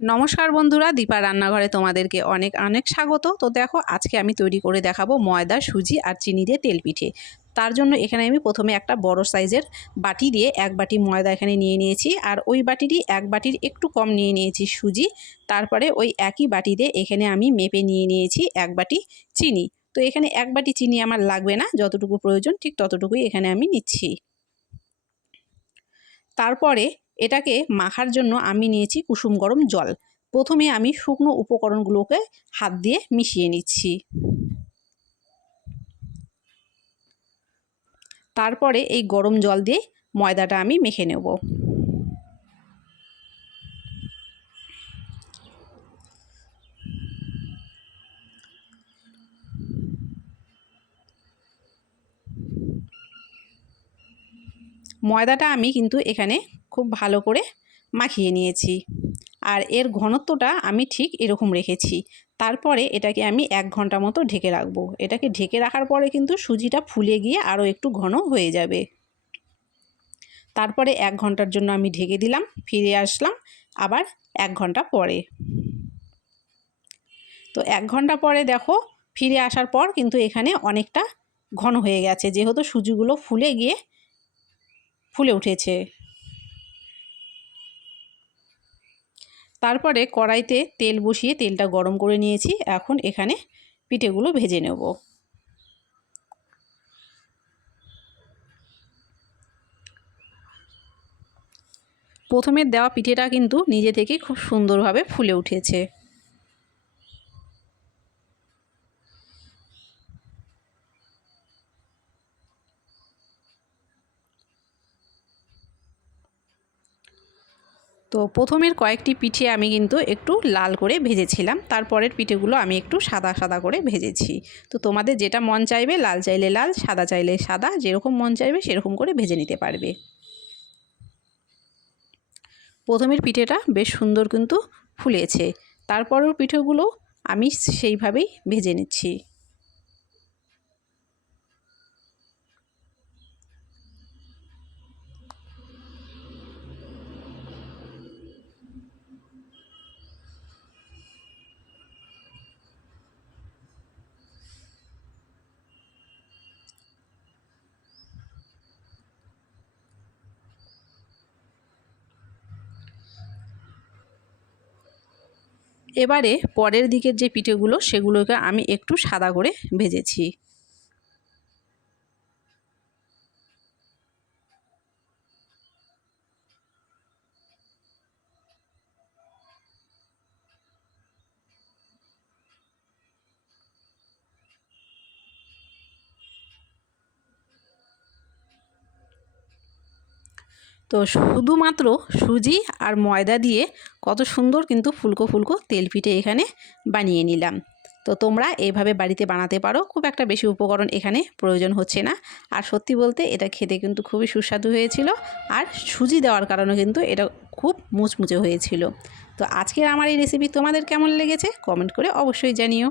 নমস্কার বন্ধুরা, দীপা রান্নাঘরে তোমাদেরকে অনেক অনেক স্বাগত। তো দেখো, আজকে আমি তৈরি করে দেখাবো ময়দা, সুজি আর চিনি দিয়ে তেল পিঠে। তার জন্য এখানে আমি প্রথমে একটা বড় সাইজের বাটি দিয়ে 1 বাটি ময়দা এখানে নিয়ে নিয়েছি, আর ওই বাটিরই 1 বাটির একটু কম নিয়ে নিয়েছি সুজি। তারপরে ওই একই বাটি দিয়ে এখানে আমি মেপে নিয়ে নিয়েছি 1 বাটি চিনি। তো এখানে 1 বাটি চিনি আমার লাগবে না, যতটুকু প্রয়োজন ঠিক ততটুকুই এখানে আমি নিচ্ছি। তারপরে এটাকে মাখার জন্য আমি নিয়েছি কুসুম গরম জল। প্রথমে আমি শুকনো উপকরণগুলোকে হাত দিয়ে মিশিয়ে নিচ্ছি। তারপরে এই গরম জল দিয়ে ময়দাটা আমি মেখে নেব। ময়দাটা আমি কিন্তু এখানে খুব ভালো করে মাখিয়ে নিয়েছি, আর এর ঘনত্বটা আমি ঠিক এরকম রেখেছি। তারপরে এটাকে আমি 1 ঘন্টা মতো ঢেকে রাখবো। এটাকে ঢেকে রাখার পরে কিন্তু সুজিটা ফুলে গিয়ে আরও একটু ঘন হয়ে যাবে। তারপরে 1 ঘন্টার জন্য আমি ঢেকে দিলাম, ফিরে আসলাম আবার 1 ঘন্টা পরে। তো 1 ঘন্টা পরে দেখো, ফিরে আসার পর কিন্তু এখানে অনেকটা ঘন হয়ে গেছে, যেহেতু সুজিগুলো ফুলে উঠেছে। তারপরে কড়াইতে তেল বসিয়ে তেলটা গরম করে নিয়েছি। এখন এখানে পিঠেগুলো ভেজে নেব। প্রথমে দেওয়া পিঠেটা কিন্তু নিজে থেকেই খুব সুন্দরভাবে ফুলে উঠেছে। তো প্রথমের কয়েকটি পিঠে আমি কিন্তু একটু লাল করে ভেজেছিলাম, তারপরের পিঠেগুলো আমি একটু সাদা সাদা করে ভেজেছি। তো তোমাদের যেটা মন চাইবে, লাল চাইলে লাল, সাদা চাইলে সাদা, যেরকম মন চাইবে সেরকম করে ভেজে নিতে পারবে। প্রথমের পিঠেটা বেশ সুন্দর কিন্তু ফুলেছে, তারপরের পিঠেগুলো আমি সেইভাবেই ভেজে নিচ্ছি। এবারে পরের দিকের যে পিঠেগুলো সেগুলোকে আমি একটু সাদা করে ভেজেছি। তো শুধুমাত্র সুজি আর ময়দা দিয়ে কত সুন্দর কিন্তু ফুলকো ফুলকো তেল পিঠে এখানে বানিয়ে নিলাম। তো তোমরা এইভাবে বাড়িতে বানাতে পারো, খুব একটা বেশি উপকরণ এখানে প্রয়োজন হচ্ছে না। আর সত্যি বলতে এটা খেতে কিন্তু খুবই সুস্বাদু হয়েছিল, আর সুজি দেওয়ার কারণে কিন্তু এটা খুব মুচমুচে হয়েছিল। তো আজকের আমার এই রেসিপি তোমাদের কেমন লেগেছে কমেন্ট করে অবশ্যই জানিও।